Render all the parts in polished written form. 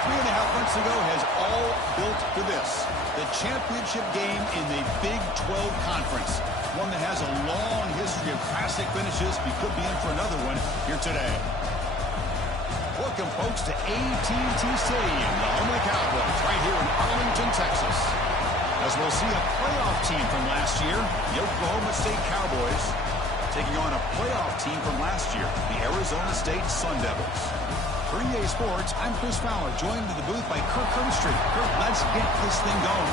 3.5 months ago has all built to this. The championship game in the Big 12 Conference. One that has a long history of classic finishes. We could be in for another one here today. Welcome, folks, to AT&T Stadium, the home of the Cowboys, right here in Arlington, Texas. As we'll see a playoff team from last year, the Oklahoma State Cowboys, taking on a playoff team from last year, the Arizona State Sun Devils. For EA Sports, I'm Chris Fowler, joined in the booth by Kirk Herbstreit. Kirk, let's get this thing going.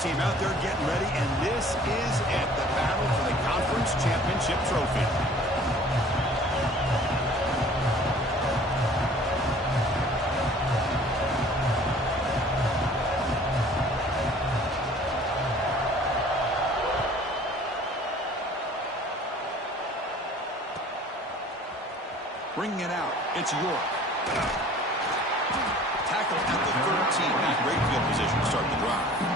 Team out there getting ready, and this is it, the battle for the conference championship trophy. Bringing it out, it's York. Tackle at the 13, not great field position to start the drive.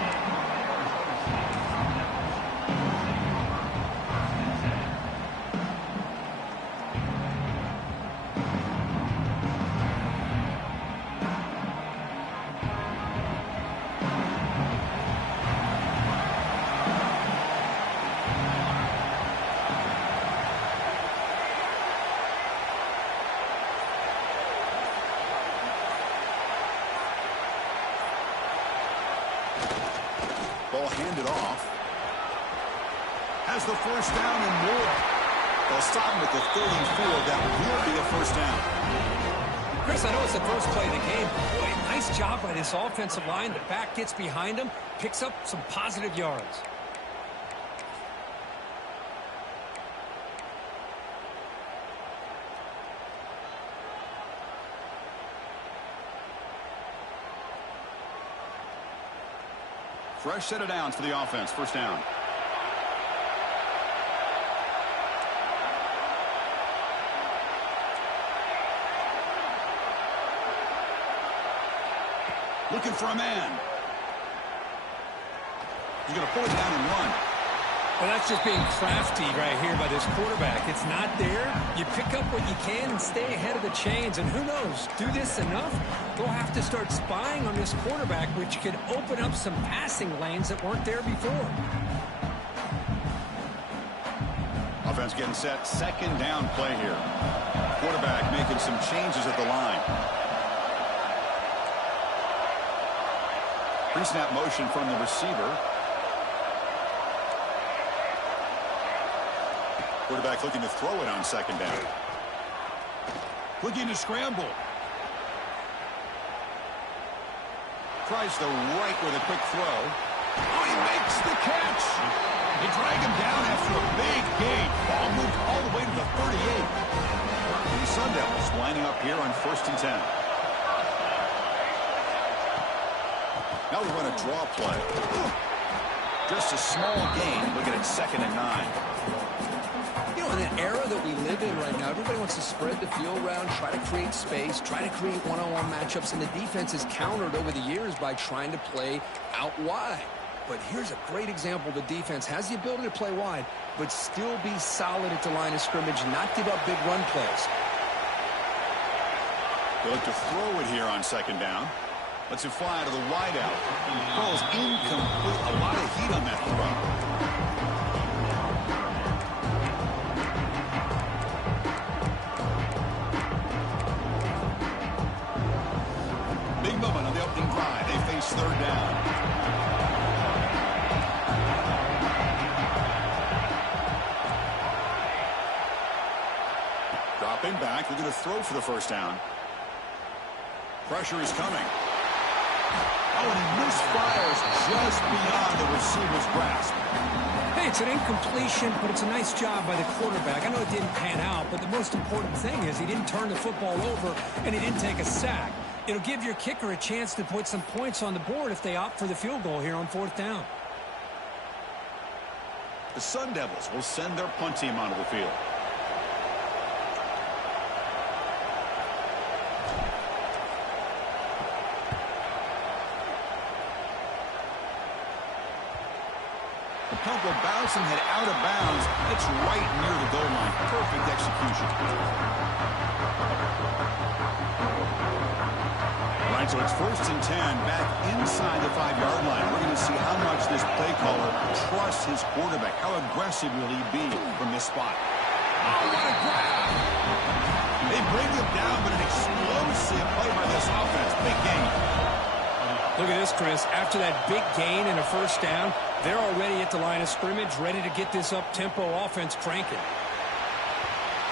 Ball handed off. Has the first down and more. They'll stop him at the 34. That will be a first down. Chris, I know it's the first play of the game. Boy, nice job by this offensive line. The back gets behind him, picks up some positive yards. Fresh set of downs for the offense. First down. Looking for a man. He's going to pull it down and run. Well, that's just being crafty right here by this quarterback. It's not there. You pick up what you can and stay ahead of the chains. And who knows, do this enough, they'll have to start spying on this quarterback, which could open up some passing lanes that weren't there before. Offense getting set. Second down play here. Quarterback making some changes at the line. Pre-snap motion from the receiver. Quarterback looking to throw it on second down. Looking to scramble. Tries the right with a quick throw. Oh, he makes the catch. They drag him down after a big gain. Ball moved all the way to the 38. The Sun Devils lining up here on 1st and 10. Now we run a draw play. Just a small gain. Looking at 2nd and 9. You know, in an era that we live in right now, everybody wants to spread the field around, try to create space, try to create one-on-one matchups, and the defense is countered over the years by trying to play out wide. But here's a great example. The defense has the ability to play wide, but still be solid at the line of scrimmage, not give up big run plays. They look to throw it here on 2nd down. Lets it fly to the wideout. Ball's incomplete. A lot of heat on that throw. Moment on the opening drive. They face 3rd down. Dropping back. They're going to throw for the 1st down. Pressure is coming. Oh, and he misfires just beyond the receiver's grasp. Hey, it's an incompletion, but it's a nice job by the quarterback. I know it didn't pan out, but the most important thing is he didn't turn the football over and he didn't take a sack. It'll give your kicker a chance to put some points on the board if they opt for the field goal here on 4th down. The Sun Devils will send their punt team onto the field. The punt will bounce and head out of bounds. It's right near the goal line. Perfect execution. All right, so it's 1st and 10 back inside the 5-yard line. We're going to see how much this play caller trusts his quarterback. How aggressive will he be from this spot? Oh, what a grab! They bring him down, but an explosive play by this offense. Big gain. Look at this, Chris. After that big gain and a 1st down, they're already at the line of scrimmage, ready to get this up-tempo offense cranking.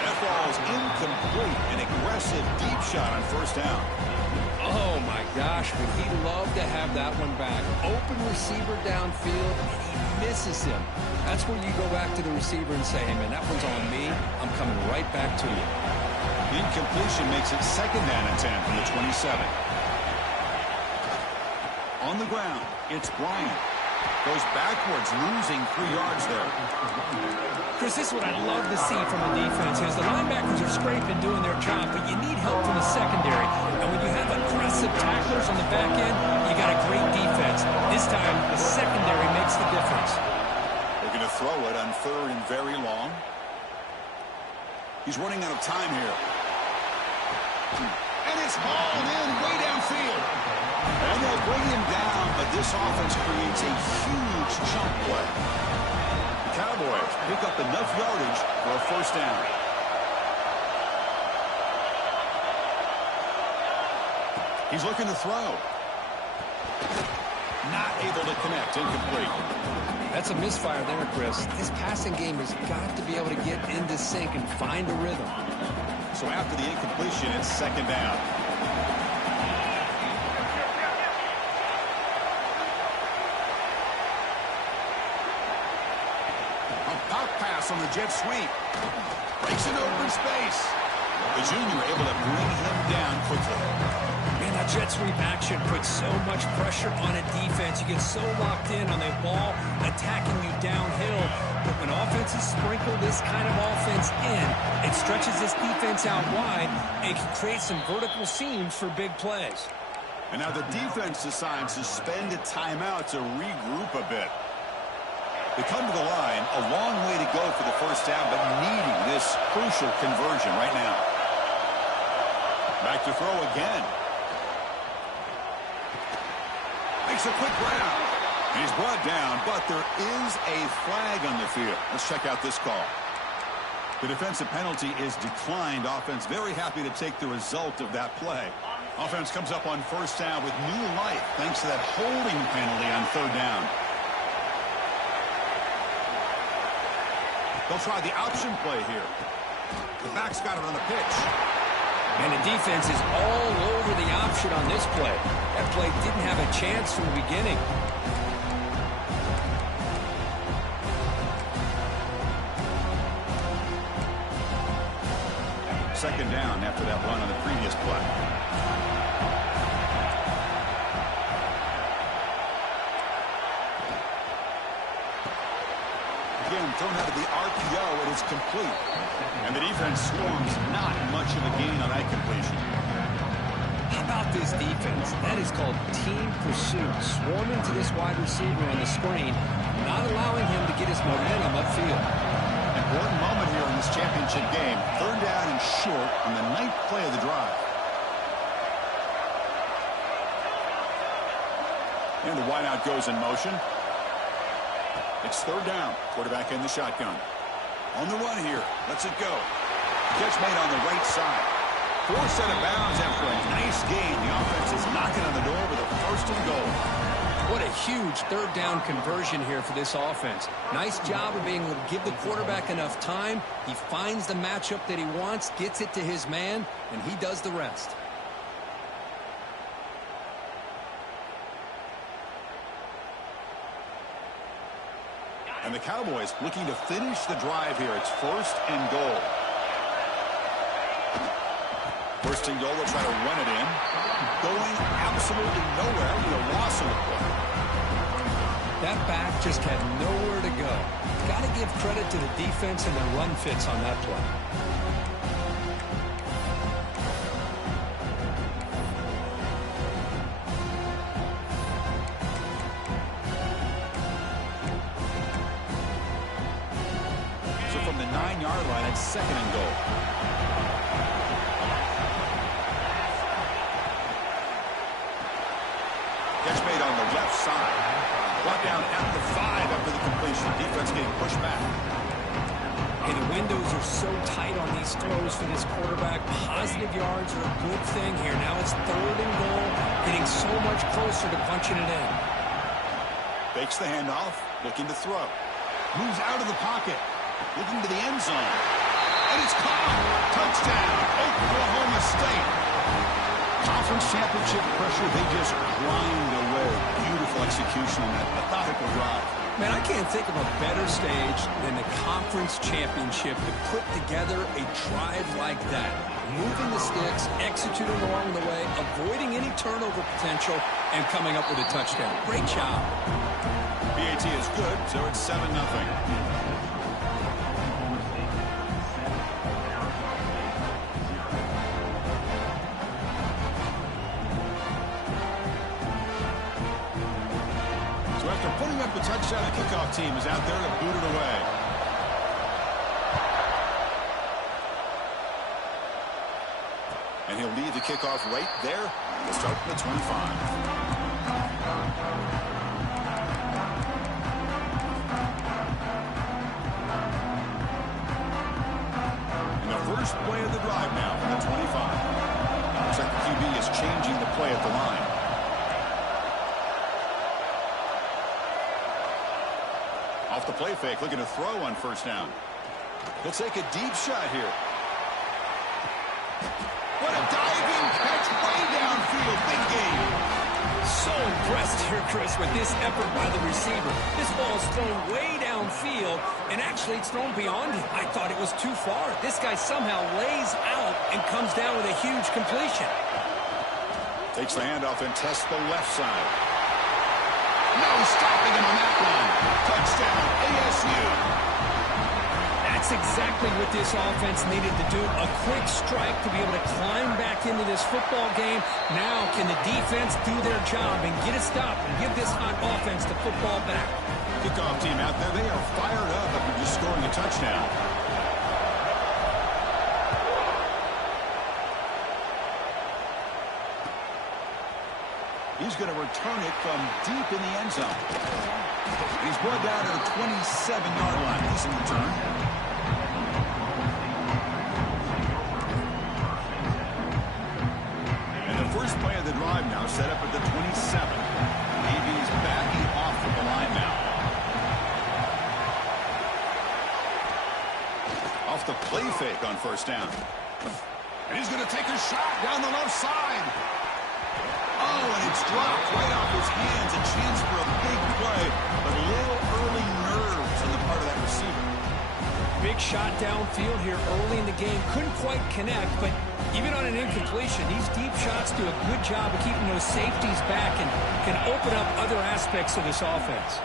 That ball's incomplete. An aggressive deep shot on 1st down. Oh, my gosh, would he love to have that one back. Open receiver downfield, and he misses him. That's where you go back to the receiver and say, hey, man, that one's on me. I'm coming right back to you. Incompletion makes it 2nd down and 10 from the 27. On the ground, it's Bryant. Goes backwards, losing 3 yards there. Chris, this is what I love to see from the defense is the linebackers are scraping, doing their job, but you need help from the secondary. And when you have aggressive tacklers on the back end, you got a great defense. This time, the secondary makes the difference. They're going to throw it on 3rd and very long. He's running out of time here. And it's hauled in way downfield. And they'll bring him down, but this offense creates a huge chunk play. The Cowboys pick up enough yardage for a 1st down. He's looking to throw. Not able to connect, incomplete. That's a misfire there, Chris. This passing game has got to be able to get into sync and find a rhythm. So after the incompletion, it's 2nd down. On the jet sweep. Breaks an open space. The junior able to bring him down quickly. Man, that jet sweep action puts so much pressure on a defense. You get so locked in on the ball attacking you downhill. But when offenses sprinkle this kind of offense in, it stretches this defense out wide and can create some vertical seams for big plays. And now the defense decides to spend a timeout to regroup a bit. They come to the line, a long way to go for the 1st down, but needing this crucial conversion right now. Back to throw again. Makes a quick grab. He's brought down, but there is a flag on the field. Let's check out this call. The defensive penalty is declined. Offense very happy to take the result of that play. Offense comes up on 1st down with new life thanks to that holding penalty on 3rd down. They'll try the option play here. The back's got it on the pitch. And the defense is all over the option on this play. That play didn't have a chance from the beginning. 2nd down after that run on the previous play. Again, thrown out of the RPO, it is complete. And the defense swarms not much of a gain on that completion. How about this defense? That is called team pursuit. Swarming to this wide receiver on the screen, not allowing him to get his momentum upfield. Important moment here in this championship game. 3rd down and short on the 9th play of the drive. And the wideout goes in motion. It's 3rd down. Quarterback in the shotgun. On the run here. Lets it go. Catch made on the right side. Forced out of bounds after a nice gain. The offense is knocking on the door with a 1st and goal. What a huge 3rd down conversion here for this offense. Nice job of being able to give the quarterback enough time. He finds the matchup that he wants, gets it to his man, and he does the rest. And the Cowboys looking to finish the drive here. It's 1st and goal. 1st and goal, they'll try to run it in. Going absolutely nowhere with a loss on the play. That back just had nowhere to go. Got to give credit to the defense and their run fits on that play. So from the 9-yard line, it's 2nd and goal. Catch made on the left side. Brought down at the 5 after the completion. Defense getting pushed back. And the windows are so tight on these throws for this quarterback. Positive yards are a good thing here. Now it's 3rd and goal, getting so much closer to punching it in. Fakes the handoff, looking to throw. Moves out of the pocket, looking to the end zone. And it's caught. Touchdown, Oklahoma State. Conference championship pressure, they just grind away. Beautiful execution on that methodical drive. Man, I can't think of a better stage than the conference championship to put together a drive like that. Moving the sticks, executing along the way, avoiding any turnover potential, and coming up with a touchdown. Great job. BAT is good, so it's 7-0. Putting up the touchdown, the kickoff team is out there to boot it away. And he'll lead the kickoff right there. We'll start from the 25. And the first play of the drive now from the 25. Looks like the QB is changing the play at the line. Off the play fake, looking to throw on 1st down. He'll take a deep shot here. What a diving catch way downfield. Big game. So impressed here, Chris, with this effort by the receiver. This ball is thrown way downfield, and actually it's thrown beyond him. I thought it was too far. This guy somehow lays out and comes down with a huge completion. Takes the handoff and tests the left side. No stopping him on that one. Touchdown, ASU. That's exactly what this offense needed to do. A quick strike to be able to climb back into this football game. Now can the defense do their job and get a stop and give this hot offense the football back? Kickoff team out there, they are fired up after just scoring a touchdown. He's going to return it from deep in the end zone. He's brought down to the 27-yard line. Decent return. And the first play of the drive now set up at the 27. AB's backing off of the line now. Off the play fake on 1st down. And he's going to take a shot down the left side. Oh, and it's dropped right off his hands. A chance for a big play, but a little early nerves on the part of that receiver. Big shot downfield here early in the game. Couldn't quite connect, but even on an incompletion, these deep shots do a good job of keeping those safeties back and can open up other aspects of this offense.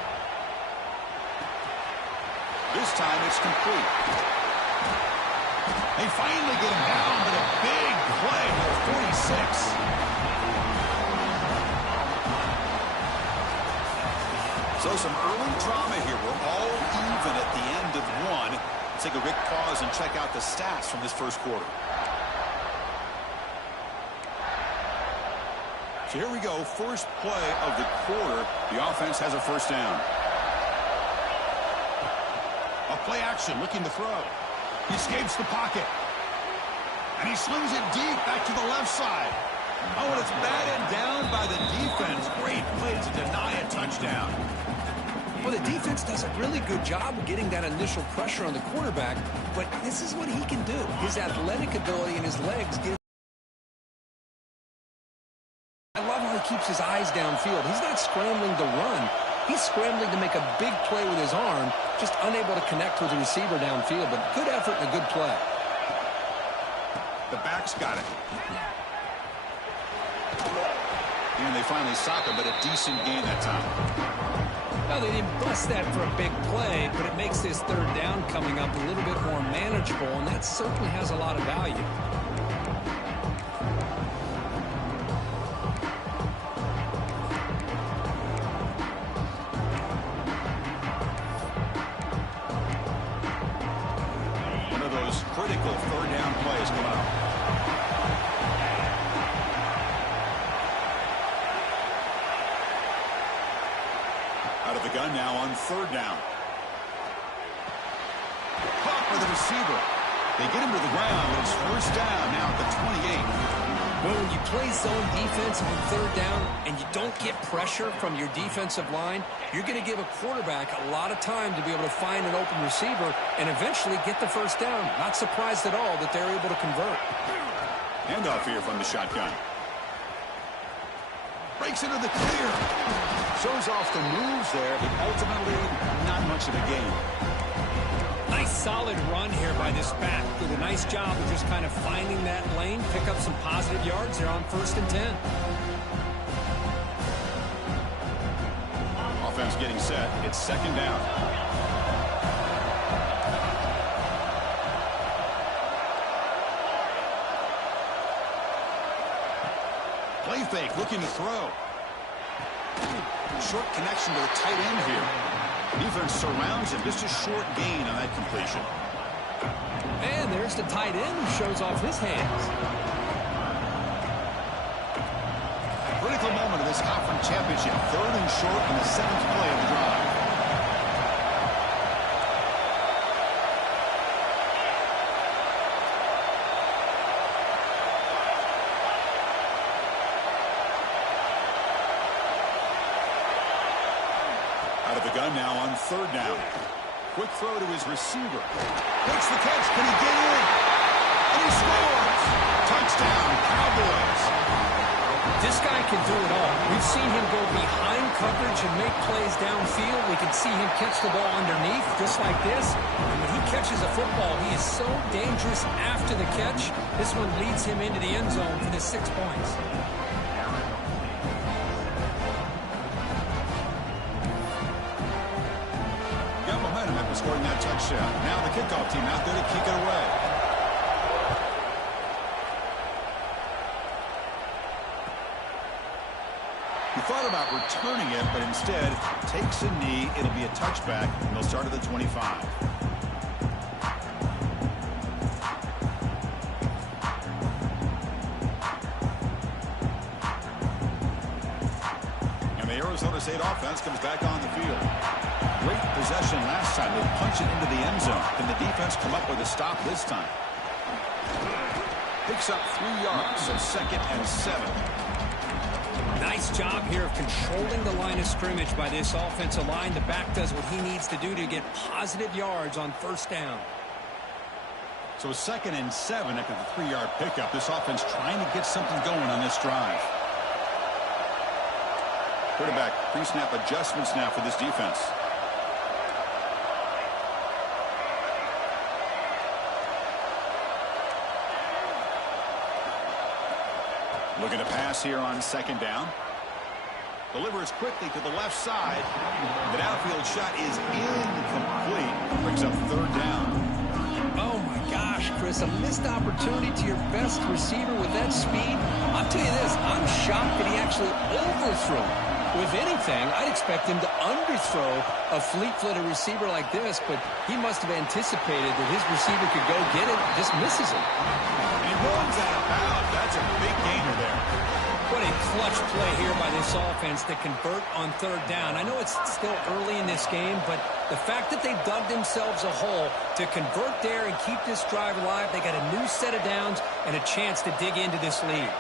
This time it's complete. They finally get him down, but a big play for 46. So some early drama here. We're all even at the end of one. Let's take a quick pause and check out the stats from this first quarter. So here we go. First play of the quarter. The offense has a 1st down. A play action looking to throw. He escapes the pocket. And he slings it deep back to the left side. Oh, and it's batted down by the defense. Great play to deny a touchdown. Well, the defense does a really good job of getting that initial pressure on the quarterback, but this is what he can do. His athletic ability and his legs get. I love how he keeps his eyes downfield. He's not scrambling to run. He's scrambling to make a big play with his arm, just unable to connect with the receiver downfield, but good effort and a good play. The back's got it. And they finally stop it, but a decent gain that time. Well, they didn't bust that for a big play, but it makes this third down coming up a little bit more manageable, and that certainly has a lot of value. One of those critical third down plays coming up. Out of the gun now on third down. Caught by the receiver. They get him to the ground, but it's first down now at the 28. Well, when you play zone defense on third down and you don't get pressure from your defensive line, you're going to give a quarterback a lot of time to be able to find an open receiver and eventually get the first down. Not surprised at all that they're able to convert. Handoff here from the shotgun. Breaks into the clear. Shows off the moves there, but ultimately not much of a gain. Nice solid run here by this back. Did a nice job of just kind of finding that lane, pick up some positive yards there on 1st and 10. Offense getting set. It's second down. Play fake, looking to throw. Short connection to the tight end here. Defense surrounds him. Just a short gain on that completion. And there's the tight end who shows off his hands. Critical moment of this conference championship. 3rd and short in the 7th play of the drive. Out of the gun now on 3rd down. Quick throw to his receiver. Makes the catch. Can he get in? And he scores! Touchdown, Cowboys. This guy can do it all. We've seen him go behind coverage and make plays downfield. We can see him catch the ball underneath just like this. And when he catches a football, he is so dangerous after the catch. This one leads him into the end zone for the 6 points. Scoring that touchdown. Now the kickoff team out there to kick it away. He thought about returning it, but instead takes a knee. It'll be a touchback, and they'll start at the 25. And the Arizona State offense comes back on the field. Great possession last time. They punch it into the end zone. Can the defense come up with a stop this time? Picks up 3 yards, so 2nd and 7. Nice job here of controlling the line of scrimmage by this offensive line. The back does what he needs to do to get positive yards on 1st down. So 2nd and 7 after the 3-yard pickup. This offense trying to get something going on this drive. Quarterback pre-snap adjustments now for this defense. Looking to pass here on 2nd down. Delivers quickly to the left side. The downfield shot is incomplete. Brings up 3rd down. Oh, my gosh, Chris. A missed opportunity to your best receiver with that speed. I'll tell you this. I'm shocked that he actually overthrew. If anything, I'd expect him to underthrow a fleet-footed receiver like this, but he must have anticipated that his receiver could go get it, just misses it. And runs out of bounds. That's a big gainer there. What a clutch play here by this offense to convert on 3rd down. I know it's still early in this game, but the fact that they dug themselves a hole to convert there and keep this drive alive, they got a new set of downs and a chance to dig into this lead.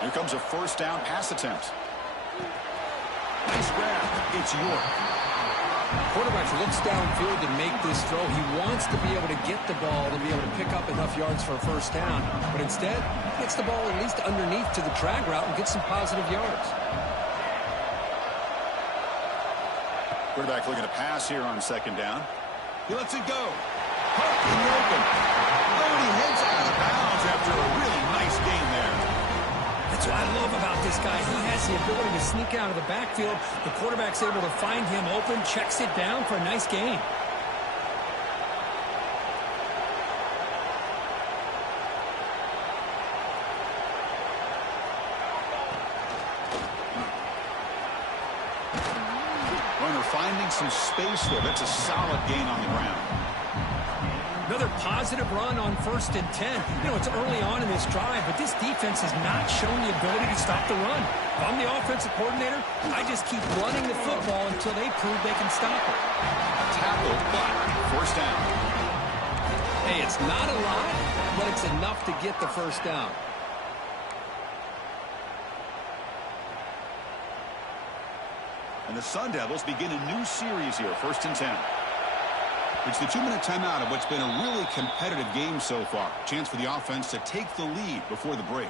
Here comes a 1st down pass attempt. Nice grab. It's York. Quarterback looks downfield to make this throw. He wants to be able to get the ball to be able to pick up enough yards for a 1st down. But instead, he gets the ball at least underneath to the drag route and gets some positive yards. Quarterback looking to pass here on second down. He lets it go. Hook in the open. Oh, and he heads out of bounds after a really nice game there. That's what I love about this guy. He has the ability to sneak out of the backfield. The quarterback's able to find him open, checks it down for a nice gain. Runner finding some space there. That's a solid gain on the ground. Another positive run on 1st and 10. You know, it's early on in this drive, but this defense has not shown the ability to stop the run. If I'm the offensive coordinator, I just keep running the football until they prove they can stop it. Tackled, but first down. Hey, it's not a lot, but it's enough to get the first down. And the Sun Devils begin a new series here, 1st and 10. It's the 2-minute timeout of what's been a really competitive game so far. Chance for the offense to take the lead before the break.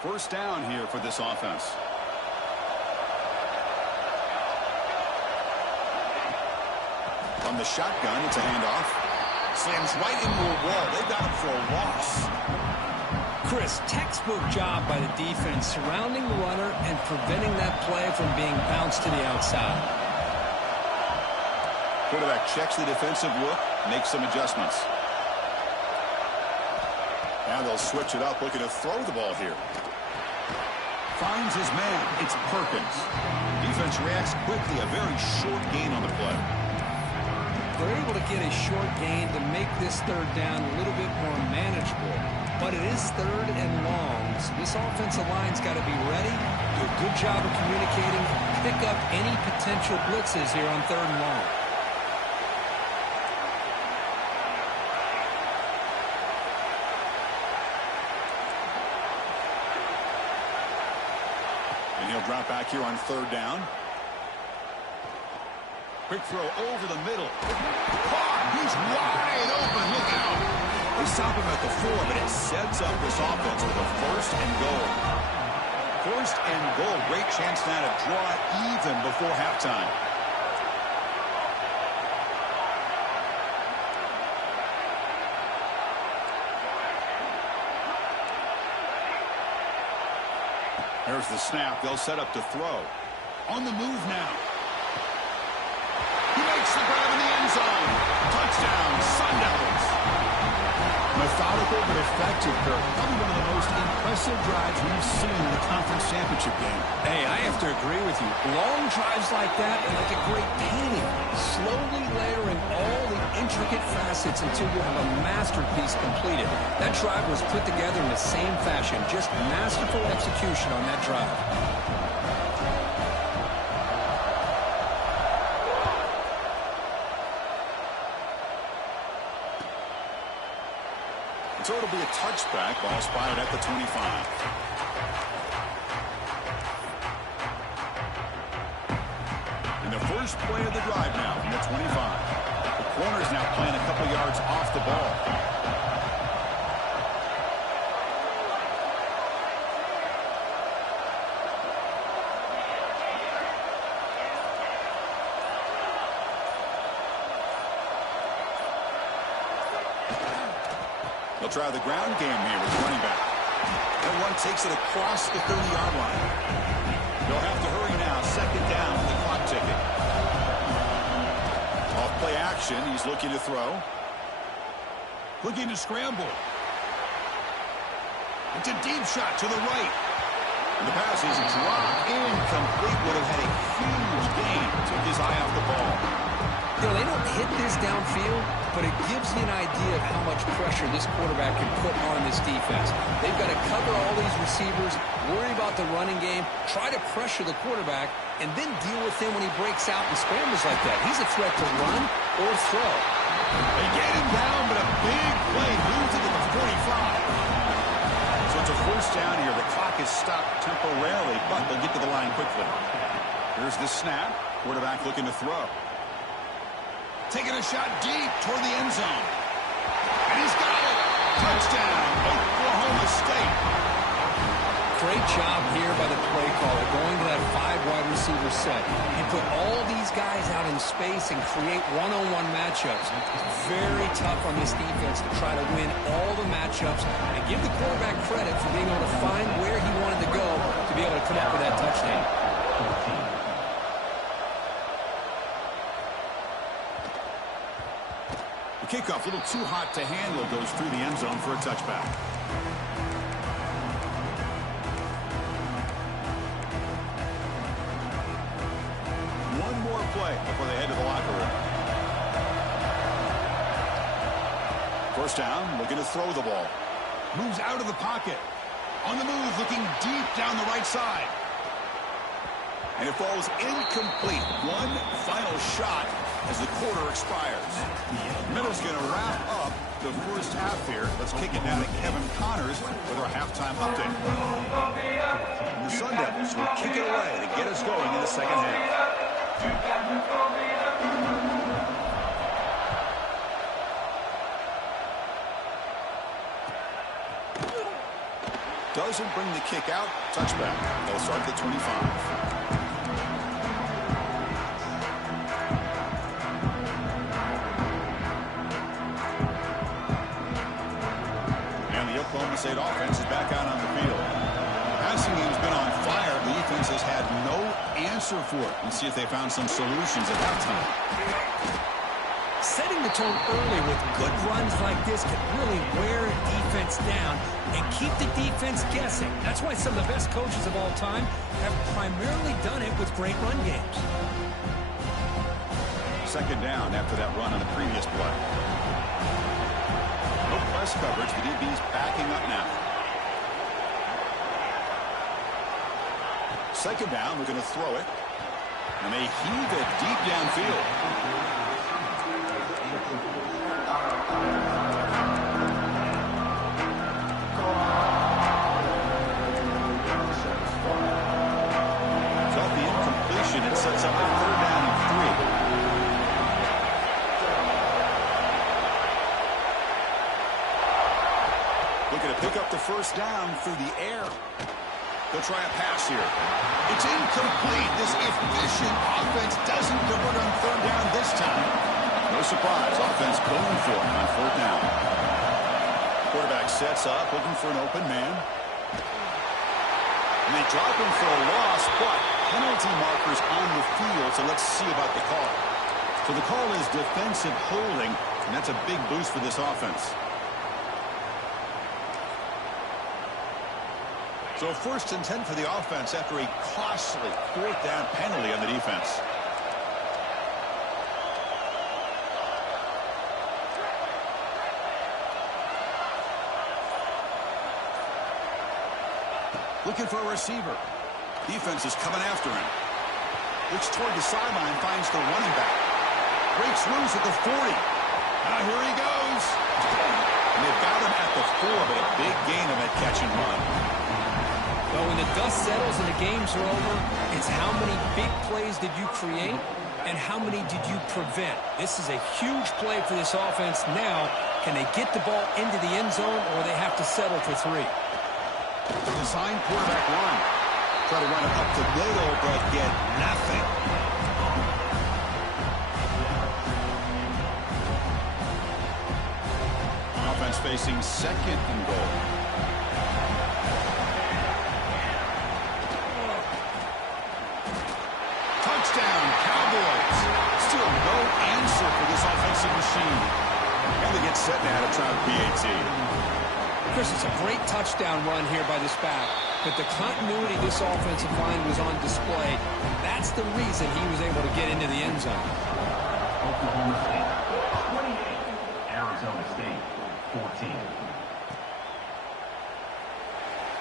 First down here for this offense. From the shotgun, it's a handoff. Slams right into a wall. They've got him for a loss. Chris, textbook job by the defense surrounding the runner and preventing that play from being bounced to the outside. Quarterback checks the defensive look, makes some adjustments. Now they'll switch it up, looking to throw the ball here. Finds his man. It's Perkins. Defense reacts quickly. A very short gain on the play. They're able to get a short gain to make this third down a little bit more manageable. But it is 3rd and long, so this offensive line's got to be ready, do a good job of communicating, pick up any potential blitzes here on 3rd and long. And he'll drop back here on 3rd down. Quick throw over the middle. He's wide open. Look out. They stop him at the 4, but it sets up this offense with a 1st and goal. 1st and goal. Great chance now to draw it even before halftime. There's the snap. They'll set up to throw. On the move now. He makes the grab in the end zone. Touchdown, Sun Devils. Methodical but effective, Kirk. Probably one of the most impressive drives we've seen in the conference championship game. Hey, I have to agree with you. Long drives like that are like a great painting. Slowly layering all the intricate facets until you have a masterpiece completed. That drive was put together in the same fashion. Just masterful execution on that drive. So it'll be a touchback. Ball spotted at the 25. And the first play of the drive now from the 25. The corner's now playing a couple yards off the ball. They'll try the ground game here with the running back. That one takes it across the 30-yard line. They'll have to hurry now. 2nd down on the clock ticket. Off play action. He's looking to throw. Looking to scramble. It's a deep shot to the right. And the pass is dropped incomplete. Would have had a huge gain. Took his eye off the ball. You know, they don't hit this downfield, but it gives you an idea of how much pressure this quarterback can put on this defense. They've got to cover all these receivers, worry about the running game, try to pressure the quarterback, and then deal with him when he breaks out and scrambles like that. He's a threat to run or throw. They get him down, but a big play moves it to the 45. So it's a 1st down here. The clock is stopped temporarily, but they'll get to the line quickly. Here's the snap. Quarterback looking to throw. Taking a shot deep toward the end zone. And he's got it. Touchdown, Oklahoma State. For Great job here by the play caller, going to that 5 wide receiver set. He put all these guys out in space and create one-on-one matchups. Very tough on this defense to try to win all the matchups and give the quarterback credit for being able to find where he wanted to go to be able to come up with that touchdown. The kickoff, a little too hot to handle, goes through the end zone for a touchback. One more play before they head to the locker room. First down, looking to throw the ball. Moves out of the pocket. On the move, looking deep down the right side. And it falls incomplete. One final shot as the quarter expires. Middle's going to wrap up the first half here. Let's kick it down to Kevin Connors with our halftime update. And the Sun Devils will kick it away to get us going in the second half. Doesn't bring the kick out. Touchback. They'll start at the 25. Oklahoma State offense is back out on the field. The passing game's been on fire. The defense has had no answer for it. Let's see if they found some solutions at halftime. Setting the tone early with good runs like this can really wear a defense down and keep the defense guessing. That's why some of the best coaches of all time have primarily done it with great run games. Second down after that run on the previous play. No press coverage. The DB's backing up now. Second down, we're going to throw it. And they heave it deep downfield. Off the incompletion, it sets up a third down and 3. Looking to pick up the first down through the air. They'll try a pass here. It's incomplete. This efficient offense doesn't convert on third down this time. No surprise. Offense going for it on fourth down. Quarterback sets up, looking for an open man. And they drop him for a loss, but penalty markers on the field, so let's see about the call. So the call is defensive holding, and that's a big boost for this offense. So first and 10 for the offense after a costly fourth down penalty on the defense. Looking for a receiver. Defense is coming after him. Looks toward the sideline, finds the running back. Breaks loose at the 40. Now here he goes. And they've got him at the 4, but a big gain on that catch and run. Well, when the dust settles and the games are over, it's how many big plays did you create and how many did you prevent. This is a huge play for this offense. Now, can they get the ball into the end zone or they have to settle for 3? Design quarterback run. Try to run it up the middle, but get nothing. Offense facing second and goal. Touchdown, Cowboys. Still no answer for this offensive machine. And they get set now to try to PAT. Chris, it's a great touchdown run here by this back, but the continuity this offensive line was on display. That's the reason he was able to get into the end zone. Oklahoma State 28, Arizona State 14.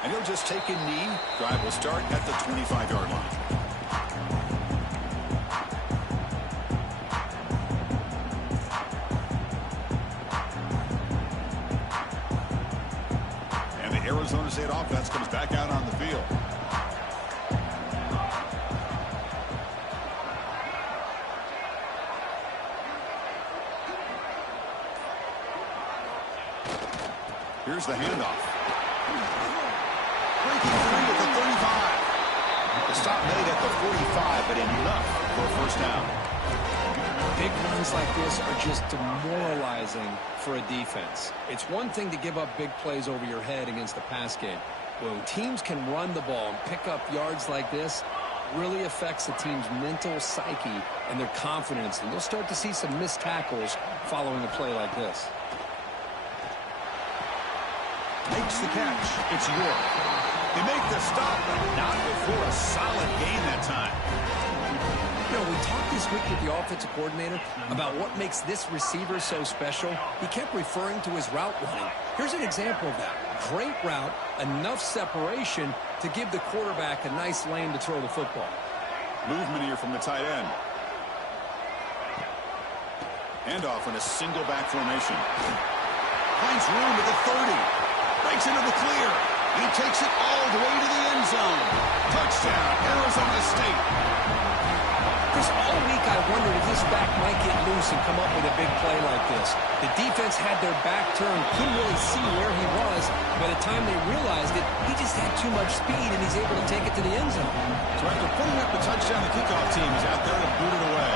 And he'll just take a knee. Drive will start at the 25-yard line. Arizona State offense comes back out on the field. Here's the handoff. Breaking free with Stop made at the 45, but enough for a first down. Big runs like this are just demoralizing for a defense. It's one thing to give up big plays over your head against the pass game. When teams can run the ball and pick up yards like this, it really affects the team's mental psyche and their confidence. And you'll start to see some missed tackles following a play like this. Makes the catch. It's York. They make the stop, but not before a solid gain that time. You know, we talked this week with the offensive coordinator about what makes this receiver so special. He kept referring to his route running. Here's an example of that. Great route, enough separation to give the quarterback a nice lane to throw the football. Movement here from the tight end. Handoff in a single back formation. Finds room at the 30. Breaks into the clear. He takes it all the way to the end zone. Touchdown, Arizona State. Chris, all week I wondered if this back might get loose and come up with a big play like this. The defense had their back turned, couldn't really see where he was. By the time they realized it, he just had too much speed, and he's able to take it to the end zone. So after putting up the touchdown, the kickoff team is out there to boot it away.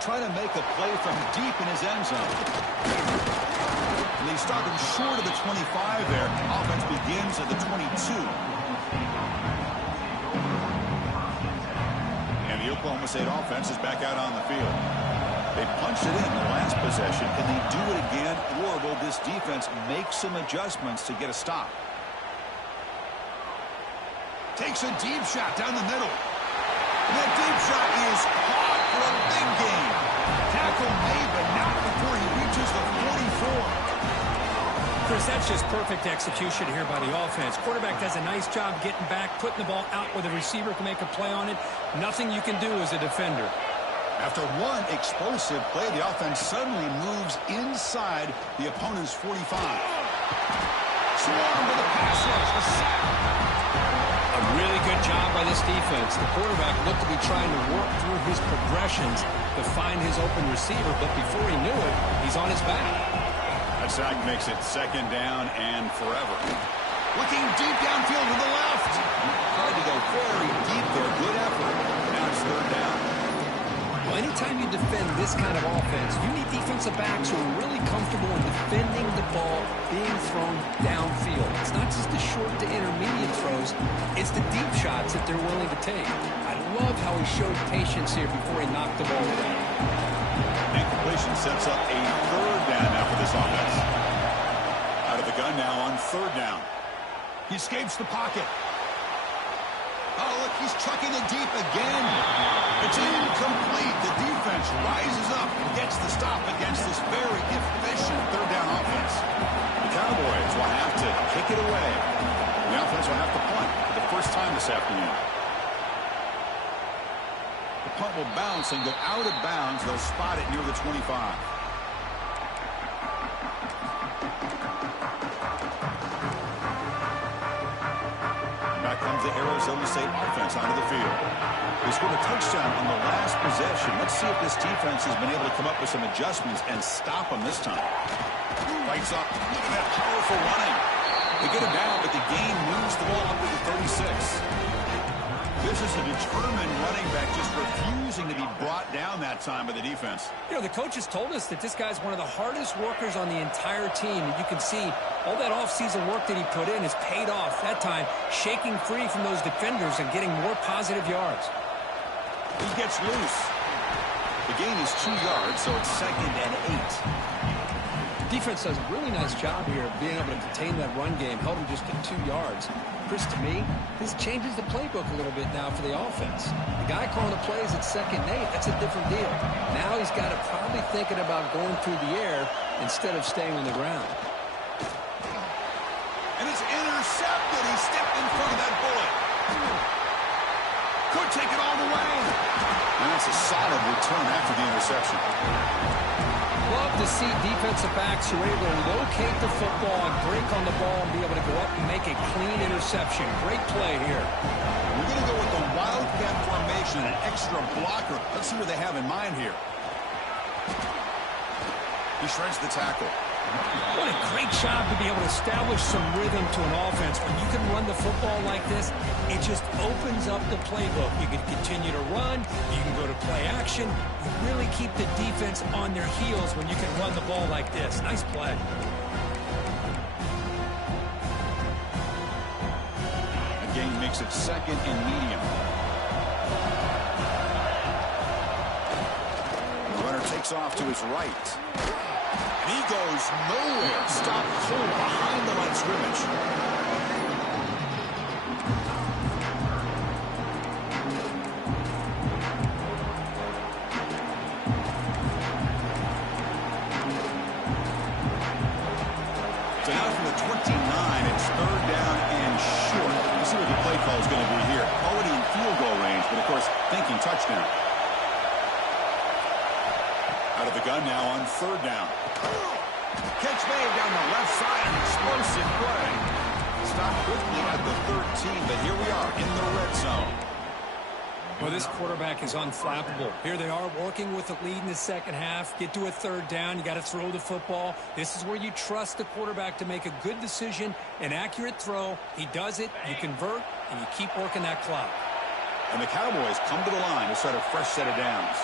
Try to make a play from deep in his end zone. And they stop him short of the 25 there. Offense begins at the 22. And the Oklahoma State offense is back out on the field. They punched it in the last possession. Can they do it again, or will this defense make some adjustments to get a stop? Takes a deep shot down the middle. And that deep shot is caught for a big gain. Tackle made, but not before he reaches the 44. Chris, that's just perfect execution here by the offense. Quarterback does a nice job getting back, putting the ball out where the receiver can make a play on it. Nothing you can do as a defender. After one explosive play, the offense suddenly moves inside the opponent's 45. Swarm with a pass rush, a sack. A really good job by this defense. The quarterback looked to be trying to work through his progressions to find his open receiver, but before he knew it, he's on his back. That sack makes it second down and forever. Looking deep downfield to the left. Tried to go very deep there. Good effort. Now it's third down. Well, anytime you defend this kind of offense, you need defensive backs who are really comfortable in defending the ball being thrown downfield. It's not just the short to intermediate throws, it's the deep shots that they're willing to take. I love how he showed patience here before he knocked the ball away. Incompletion sets up a third down now for this offense. Out of the gun now on third down. He escapes the pocket. Oh, look, he's chucking it deep again. It's incomplete. The defense rises up and gets the stop against this very efficient third down offense. The Cowboys will have to kick it away. The offense will have to punt for the first time this afternoon. The punt will bounce and go out of bounds. They'll spot it near the 25. Back comes the Arizona State offense onto the field. They scored a touchdown on the last possession. Let's see if this defense has been able to come up with some adjustments and stop them this time. Fights up. Look at that powerful running. They get it down, but the gain moves the ball up to the 36. This is a determined running back just refusing to be brought down that time by the defense. You know, the coaches told us that this guy's one of the hardest workers on the entire team. And you can see all that offseason work that he put in has paid off. That time, shaking free from those defenders and getting more positive yards. He gets loose. The gain is 2 yards, so it's second and 8. Defense does a really nice job here of being able to contain that run game, held him just to 2 yards. Chris, to me, this changes the playbook a little bit now for the offense. The guy calling the plays at second and 8, that's a different deal. Now he's got to probably thinking about going through the air instead of staying on the ground. And it's intercepted. He stepped in front of that bullet. Could take it all the way. And that's a solid return after the interception. Love to see defensive backs who are able to locate the football and break on the ball and be able to go up and make a clean interception. Great play here. We're going to go with the wildcat formation, an extra blocker. Let's see what they have in mind here. He shreds the tackle. What a great job to be able to establish some rhythm to an offense. When you can run the football like this, it just opens up the playbook. You can continue to run. You can go to play action. You really keep the defense on their heels when you can run the ball like this. Nice play. Again, makes it second and medium. The runner takes off to his right. And he goes nowhere. Stopped cold behind the line of scrimmage. So now from the 29, it's third down and short. Let's see what the play call is going to be here. Already in field goal range, but of course, thinking touchdown. Out of the gun now on third down. Catch made down the left side. An explosive play. Stopped quickly at the 13, but here we are in the red zone. Well, this quarterback is unflappable. Here they are working with the lead in the second half. Get to a third down. You got to throw the football. This is where you trust the quarterback to make a good decision, an accurate throw. He does it, you convert, and you keep working that clock. And the Cowboys come to the line to start a fresh set of downs.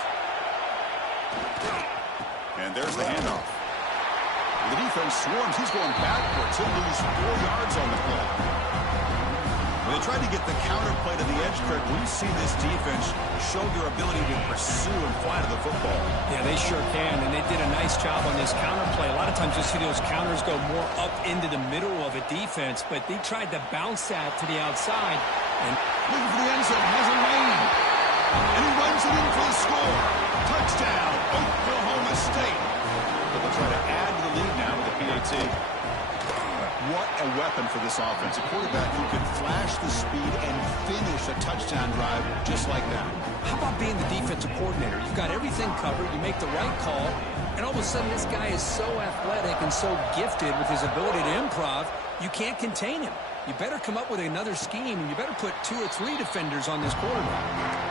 And there's the handoff. The defense swarms. He's going backwards. He'll lose 4 yards on the play. When they tried to get the counter play to the edge, Kirk, we see this defense show their ability to pursue and fly to the football. Yeah, they sure can, and they did a nice job on this counter play. A lot of times you'll see those counters go more up into the middle of a defense, but they tried to bounce that to the outside. And looking for the end zone, has a lane. And he runs it in for the score. Touchdown, Oklahoma State. They'll try to add to the lead now with the PAT. What a weapon for this offense. A quarterback who can flash the speed and finish a touchdown drive just like that. How about being the defensive coordinator? You've got everything covered. You make the right call. And all of a sudden, this guy is so athletic and so gifted with his ability to improv, you can't contain him. You better come up with another scheme, and you better put 2 or 3 defenders on this quarterback.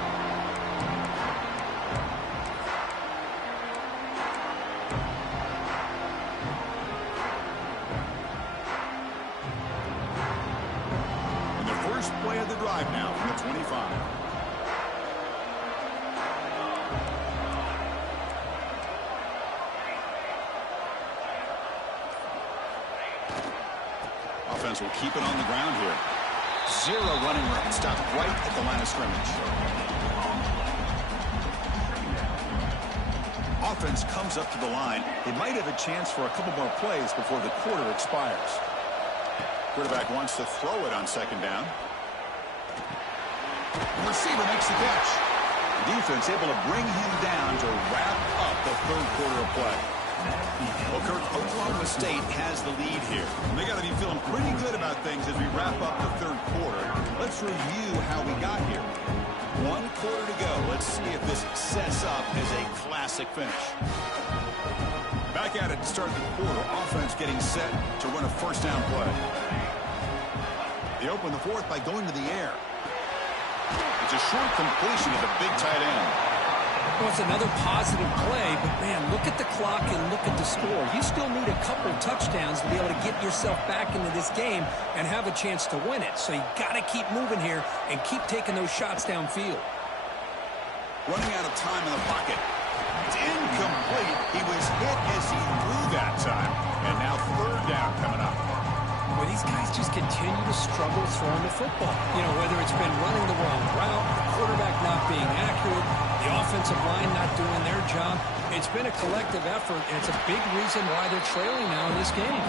Play of the drive now from the 25. Offense will keep it on the ground here. 0 running room. Stopped right at the line of scrimmage. Offense comes up to the line. They might have a chance for a couple more plays before the quarter expires. Quarterback wants to throw it on second down. The receiver makes the catch. The defense able to bring him down to wrap up the third quarter of play. Well, Kirk, Oklahoma State has the lead here. They got to be feeling pretty good about things as we wrap up the third quarter. Let's review how we got here. 1 quarter to go. Let's see if this sets up as a classic finish. Back at it to start the quarter. Offense getting set to run a first down play. They open the fourth by going to the air. It's a short completion of the big tight end. Well, it's another positive play, but, man, look at the clock and look at the score. You still need a couple touchdowns to be able to get yourself back into this game and have a chance to win it. So you got to keep moving here and keep taking those shots downfield. Running out of time in the pocket. It's incomplete. He was hit as he threw that time. And now third down coming up. Well, these guys just continue to struggle throwing the football. You know, whether it's been running the wrong route, the quarterback not being accurate, the offensive line not doing their job. It's been a collective effort, and it's a big reason why they're trailing now in this game.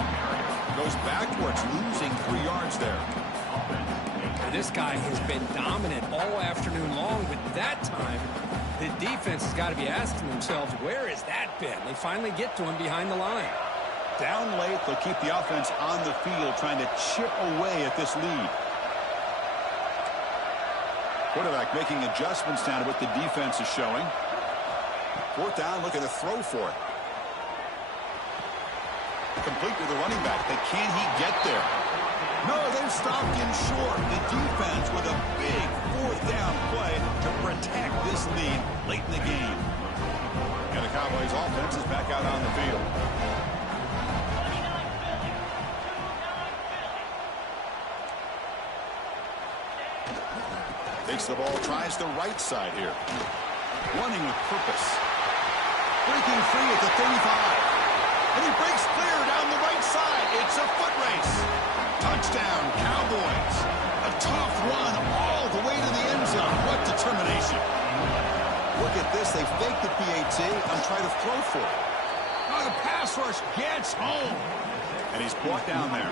Goes backwards, losing 3 yards there. This guy has been dominant all afternoon long, but that time, the defense has got to be asking themselves, where has that been? They finally get to him behind the line. Down late, they'll keep the offense on the field trying to chip away at this lead. Quarterback making adjustments down to what the defense is showing. Fourth down, looking to throw for it. Complete with the running back, but can he get there? No, they've stopped him short. The defense with a big fourth down play to protect this lead late in the game. And the Cowboys offense is back out on the field. Fakes the ball, tries the right side here. Running with purpose. Breaking free at the 35. And he breaks clear down the right side. It's a foot race. Touchdown, Cowboys. A tough run all the way to the end zone. What determination. Look at this. They fake the PAT and try to throw for it. Oh, the pass rush gets home. And he's brought down there.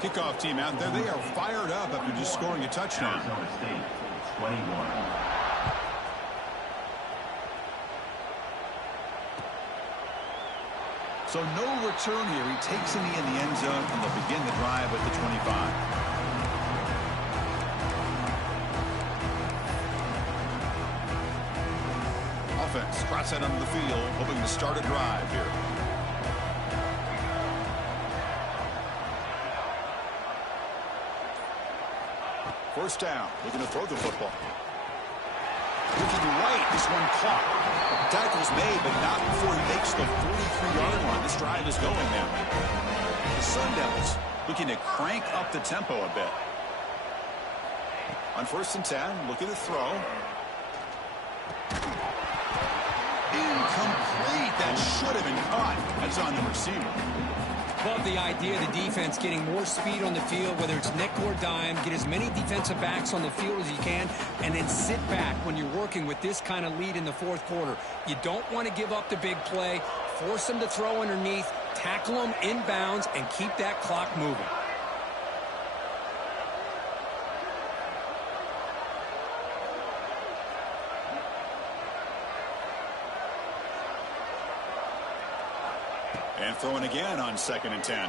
Kickoff team out there. They are fired up after just scoring a touchdown. Arizona State, 21. So no return here. He takes in the end zone, and they'll begin the drive at the 25. Offense cross that onto the field, hoping to start a drive here. First down, looking to throw the football. Looking right, this one caught. Tackle's made, but not before he makes the 43-yard line. This drive is going now. The Sun Devils looking to crank up the tempo a bit. On 1st and 10, looking to throw. Incomplete. That should have been caught. That's on the receiver. Love the idea of the defense getting more speed on the field, whether it's nickel or dime. Get as many defensive backs on the field as you can, and then sit back when you're working with this kind of lead in the 4th quarter. You don't want to give up the big play. Force them to throw underneath, tackle them inbounds, and keep that clock moving. And throwing again on 2nd and 10.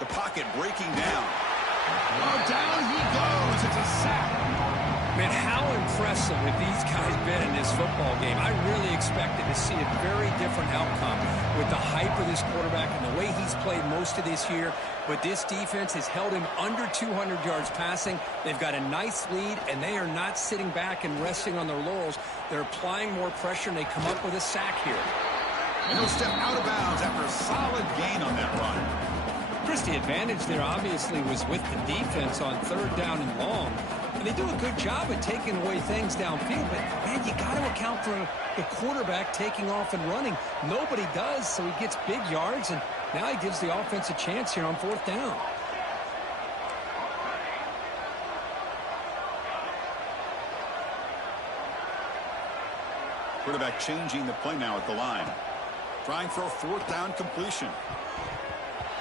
The pocket breaking down. Oh, down he goes. It's a sack. Man, how impressive have these guys been in this football game? I really expected to see a very different outcome with the hype of this quarterback and the way he's played most of this year. But this defense has held him under 200 yards passing. They've got a nice lead, and they are not sitting back and resting on their laurels. They're applying more pressure, and they come up with a sack here. And he'll step out of bounds after a solid gain on that run. Chris, the advantage there obviously was with the defense on 3rd down and long. And they do a good job at taking away things downfield. But, man, you got to account for the quarterback taking off and running. Nobody does, so he gets big yards. And now he gives the offense a chance here on 4th down. Quarterback changing the play now at the line. Trying for a 4th down completion.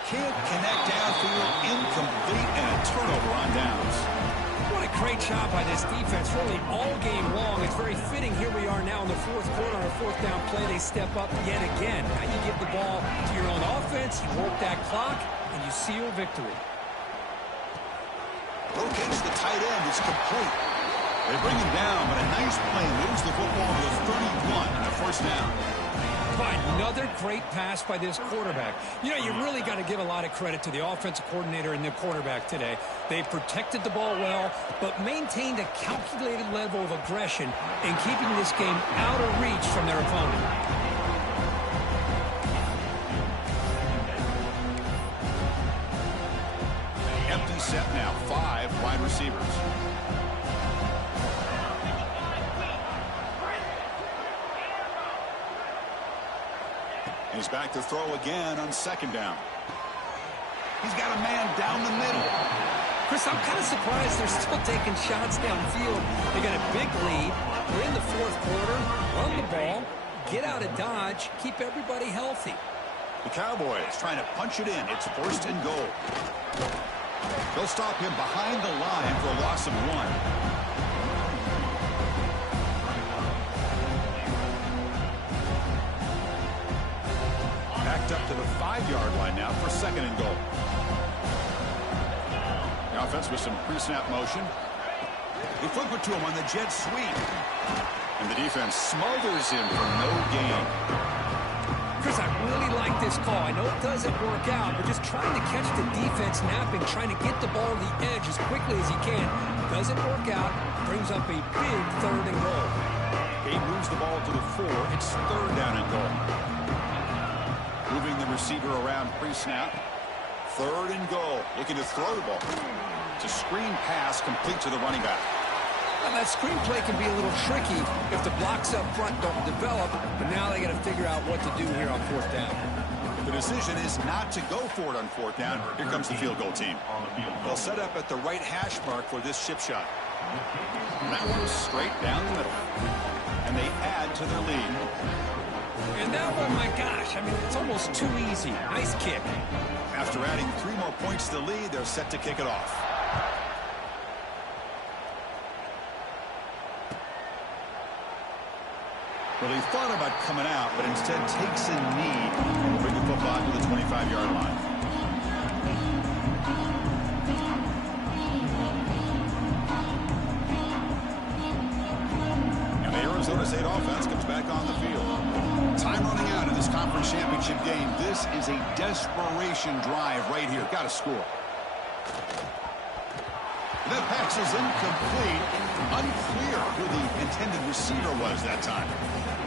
Can't connect downfield, incomplete, and a turnover on downs. What a great job by this defense, really all game long. It's very fitting. Here we are now in the 4th quarter on a 4th down play. They step up yet again. Now you give the ball to your own offense, you work that clock, and you seal victory. Locates the tight end. It's complete. They bring him down, but a nice play moves the football to the 31 on a 1st down. Another great pass by this quarterback. You know, you really got to give a lot of credit to the offensive coordinator and the quarterback today. They protected the ball well, but maintained a calculated level of aggression in keeping this game out of reach from their opponent. Empty set now, 5 wide receivers. He's back to throw again on 2nd down. He's got a man down the middle. Chris, I'm kind of surprised they're still taking shots downfield. They got a big lead. We're in the 4th quarter. Run the ball. Get out of Dodge. Keep everybody healthy. The Cowboys trying to punch it in. It's 1st and goal. They'll stop him behind the line for a loss of 1. Up to the 5-yard line now for 2nd and goal. The offense with some pre-snap motion. They flip it to him on the jet sweep. And the defense smothers him for no gain. Chris, I really like this call. I know it doesn't work out, but just trying to catch the defense napping, trying to get the ball to the edge as quickly as he can. Doesn't work out. Brings up a big 3rd and goal. He moves the ball to the 4. It's 3rd down and goal. Moving the receiver around pre-snap. 3rd and goal. Looking to throw the ball. It's a screen pass complete to the running back. Well, that screen play can be a little tricky if the blocks up front don't develop, but now they got to figure out what to do here on fourth down. The decision is not to go for it on fourth down. Here comes the field goal team. They'll set up at the right hash mark for this chip shot. And that one's straight down the middle. And they add to their lead. And that one, my gosh, I mean, it's almost too easy. Nice kick. After adding 3 more points to the lead, they're set to kick it off. Well, he thought about coming out, but instead takes a knee to bring the football to the 25-yard line. And the Arizona State offense comes back on the field. Time running out in this conference championship game. This is a desperation drive right here. Got to score. That pass is incomplete. Unclear who the intended receiver was that time.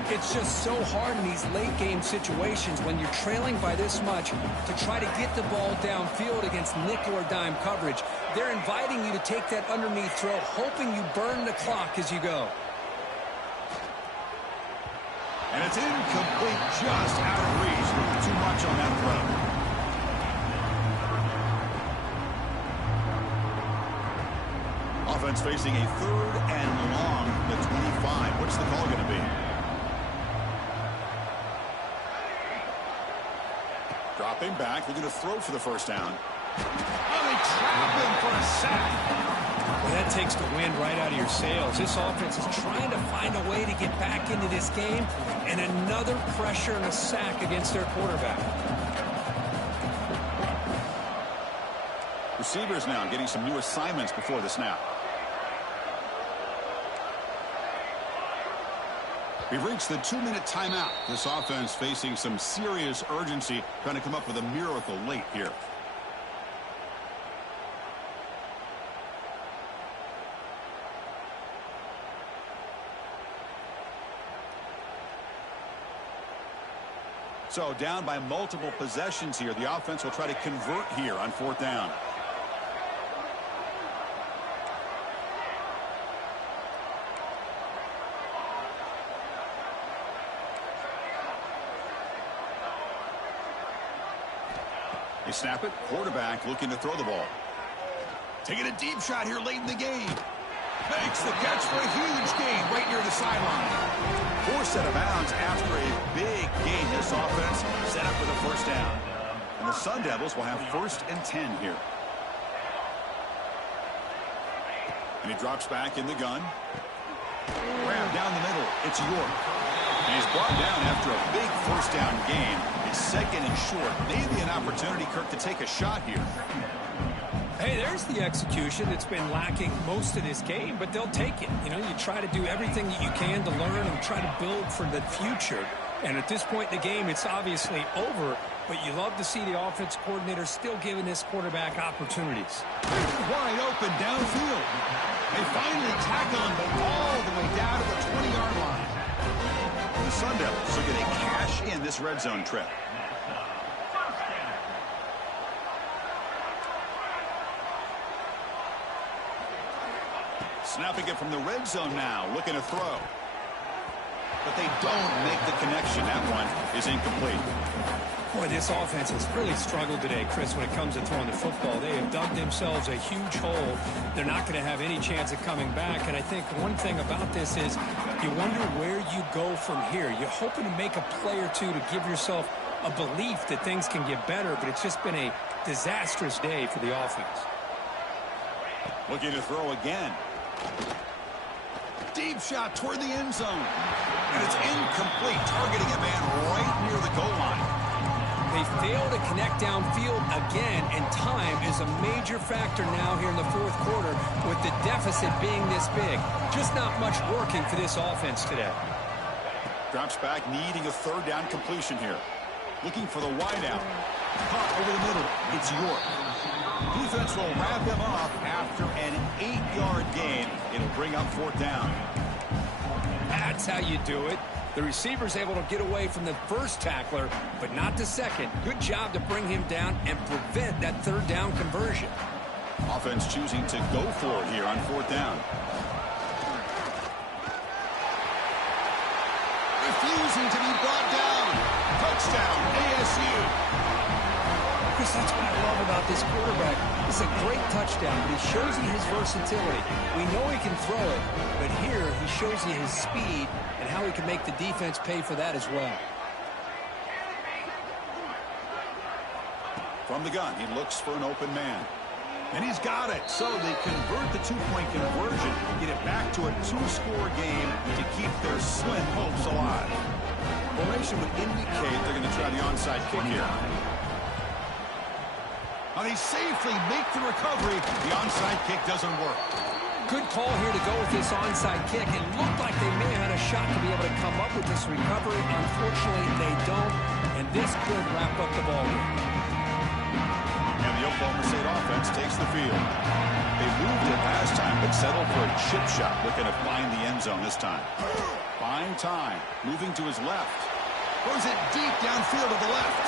It's just so hard in these late game situations when you're trailing by this much to try to get the ball downfield against nickel or dime coverage. They're inviting you to take that underneath throw, hoping you burn the clock as you go. And it's incomplete, just out of reach. Too much on that throw. Offense facing a 3rd and long at 25. What's the call going to be? Dropping back, looking to throw for the first down. Oh, they trap him for a sack. Well, that takes the wind right out of your sails. This offense is trying to find a way to get back into this game, and another pressure and a sack against their quarterback. Receivers now getting some new assignments before the snap. We've reached the 2-minute timeout. This offense facing some serious urgency, trying to come up with a miracle late here. So down by multiple possessions here. The offense will try to convert here on fourth down. They snap it. Quarterback looking to throw the ball. Taking a deep shot here late in the game. Makes the catch for a huge gain right near the sideline. Forced out of bounds after a big gain. This offense set up for the first down. And the Sun Devils will have 1st and 10 here. And he drops back in the gun. Grab down the middle. It's York. And he's brought down after a big first down gain. It's 2nd and short. Maybe an opportunity, Kirk, to take a shot here. Hey, there's the execution that's been lacking most of this game, but they'll take it. You know, you try to do everything that you can to learn and try to build for the future. And at this point in the game, it's obviously over, but you love to see the offense coordinator still giving this quarterback opportunities. Wide open downfield. They finally tackle him all the way down to the 20-yard line. The Sun Devils are going to cash in this red zone trip. Snapping it from the red zone now, looking to throw. But they don't make the connection. That one is incomplete. Boy, this offense has really struggled today, Chris, when it comes to throwing the football. They have dug themselves a huge hole. They're not going to have any chance of coming back. And I think one thing about this is you wonder where you go from here. You're hoping to make a play or two to give yourself a belief that things can get better, but it's just been a disastrous day for the offense. Looking to throw again. Deep shot toward the end zone. And it's incomplete, targeting a man right near the goal line. They fail to connect downfield again, and time is a major factor now here in the 4th quarter with the deficit being this big. Just not much working for this offense today. Drops back, needing a 3rd down completion here. Looking for the wideout. Caught over the middle. It's York. Defense will wrap him up after an 8-yard gain. It'll bring up 4th down. That's how you do it. The receiver's able to get away from the first tackler, but not the second. Good job to bring him down and prevent that 3rd down conversion. Offense choosing to go for it here on 4th down. Refusing to be brought down. Touchdown, ASU. Chris, that's what I love about this quarterback. It's a great touchdown, but he shows you his versatility. We know he can throw it, but here he shows you his speed and how he can make the defense pay for that as well. From the gun, he looks for an open man. And he's got it. So they convert the two-point conversion, get it back to a 2-score game to keep their slim hopes alive. Formation would indicate they're going to try the onside kick here. Now they safely make the recovery. The onside kick doesn't work. Good call here to go with this onside kick. It looked like they may have had a shot to be able to come up with this recovery. Unfortunately, they don't, and this could wrap up the ball game. And the Oklahoma State offense takes the field. They moved it last time, but settled for a chip shot, looking to find the end zone this time. Fine time, moving to his left. Throws it deep downfield to the left.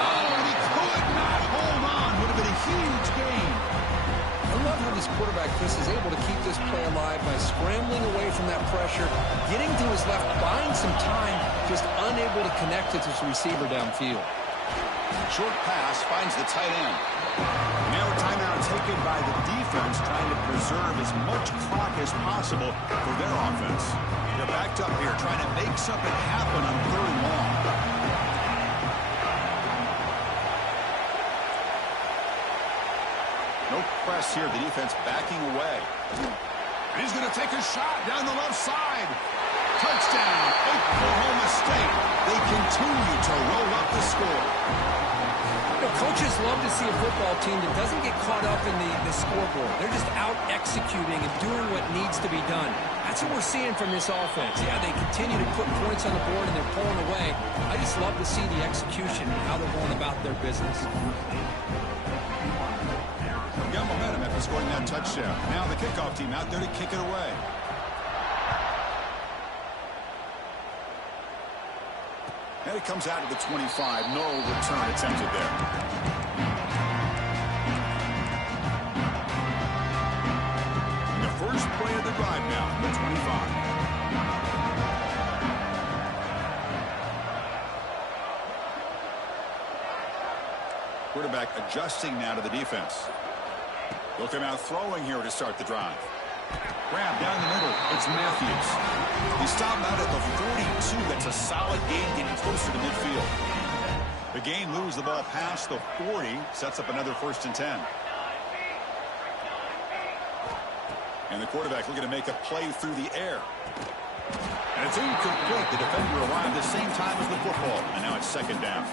Oh, and he could not hold on. Would have been a huge gain. I love how this quarterback, Chris, is able to keep this play alive by scrambling away from that pressure, getting to his left, buying some time, just unable to connect it to his receiver downfield. Short pass finds the tight end. Now a timeout taken by the defense, trying to preserve as much clock as possible for their offense. They're backed up here, trying to make something happen on 3rd and long. No press here. The defense backing away. And he's going to take a shot down the left side. Touchdown, Oklahoma State. They continue to roll up the score. You know, coaches love to see a football team that doesn't get caught up in the scoreboard. They're just out executing and doing what needs to be done. That's what we're seeing from this offense. Yeah, they continue to put points on the board and they're pulling away. I just love to see the execution and how they're going about their business. Got momentum after scoring that touchdown. Now the kickoff team out there to kick it away. And it comes out to the 25. No return attempted there. And the first play of the drive now, the 25. Quarterback adjusting now to the defense. They'll come out throwing here to start the drive. Grab down the middle. It's Matthews. He stopped out at the 42. That's a solid gain, getting closer to midfield. The gain moves the ball past the 40. Sets up another 1st and 10. And the quarterback looking to make a play through the air. And it's incomplete. The defender arrived at the same time as the football. And now it's 2nd down.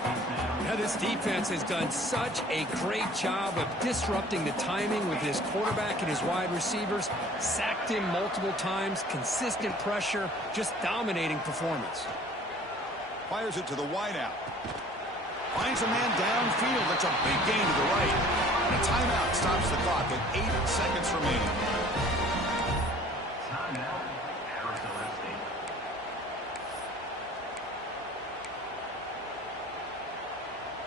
Now this defense has done such a great job of disrupting the timing with his quarterback and his wide receivers. Sacked him multiple times. Consistent pressure. Just dominating performance. Fires it to the wideout. Finds a man downfield. That's a big gain to the right. And a timeout stops the clock with 8 seconds remaining.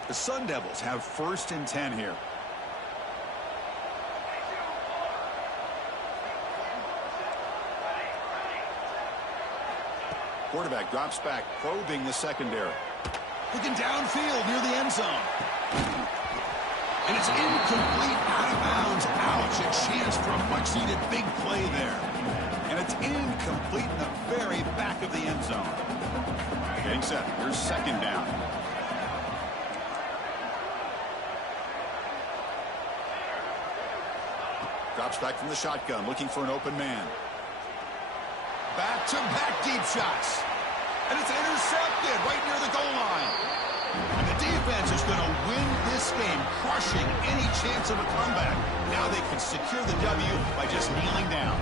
The Sun Devils have 1st and 10 here. Quarterback drops back, probing the secondary. Looking downfield near the end zone. And it's incomplete, out of bounds. Ouch, a chance for a much-needed big play there. And it's incomplete in the very back of the end zone. Getting set, here's 2nd down. Drops back from the shotgun, looking for an open man. Back-to-back deep shots. And it's intercepted right near the goal line. And the defense is going to win this game, crushing any chance of a comeback. Now they can secure the W by just kneeling down.